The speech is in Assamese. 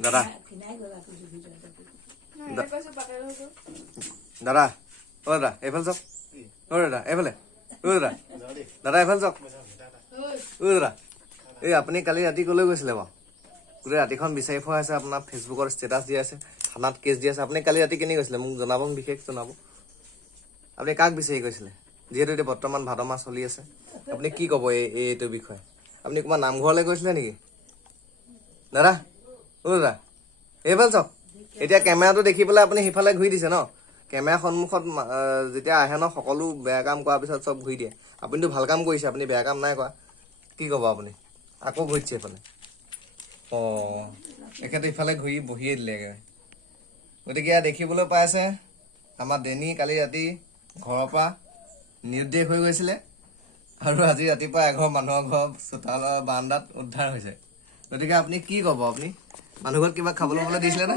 দাদা দাদা ও দাদা এইফালে চাওক ও দাদা এইফালে ও দাদা দাদা এইফালে চাওক ও দাদা এই আপুনি কালি ৰাতি কলৈ গৈছিলে বাৰু গোটেই ৰাতিখন বিচাৰি ফুৰা আছে আপোনাৰ ফেচবুকৰ ষ্টেটাছ দি আছে থানাত কেছ দি আছে আপুনি কালি ৰাতি কেনি গৈছিলে মোক জনাব বিশেষ জনাব আপুনি কাক বিচাৰি গৈছিলে যিহেতু এতিয়া বৰ্তমান ভাদ মাহ চলি আছে আপুনি কি ক'ব এইটো বিষয়ে আপুনি ক'ৰবাত নামঘৰলৈ গৈছিলে নেকি দাদা ও দাদা এইফালে চাওক এতিয়া কেমেৰাটো দেখি পেলাই আপুনি সিফালে ঘূৰি দিছে ন কেমেৰা সন্মুখত যেতিয়া আহে ন সকলো বেয়া কাম কৰাৰ পিছত চব ঘূৰি দিয়ে আপুনিতো ভাল কাম কৰিছে আপুনি বেয়া কাম নাই কৰা কি ক'ব আপুনি আকৌ ঘূৰিছে এইফালে অঁ এখেতে ইফালে ঘূৰি বহিয়ে দিলেগৈ গতিকে ইয়াত দেখিবলৈ পাইছে আমাৰ ডেনি কালি ৰাতি ঘৰৰ পৰা নিৰুদ্দেশ হৈ গৈছিলে আৰু আজি ৰাতিপুৱা এঘৰ মানুহৰ ঘৰ চোতালৰ বাৰান্দাত উদ্ধাৰ হৈছে গতিকে আপুনি কি ক'ব আপুনি মানুহ ঘৰত কিবা খাবলৈ দিছিলে নে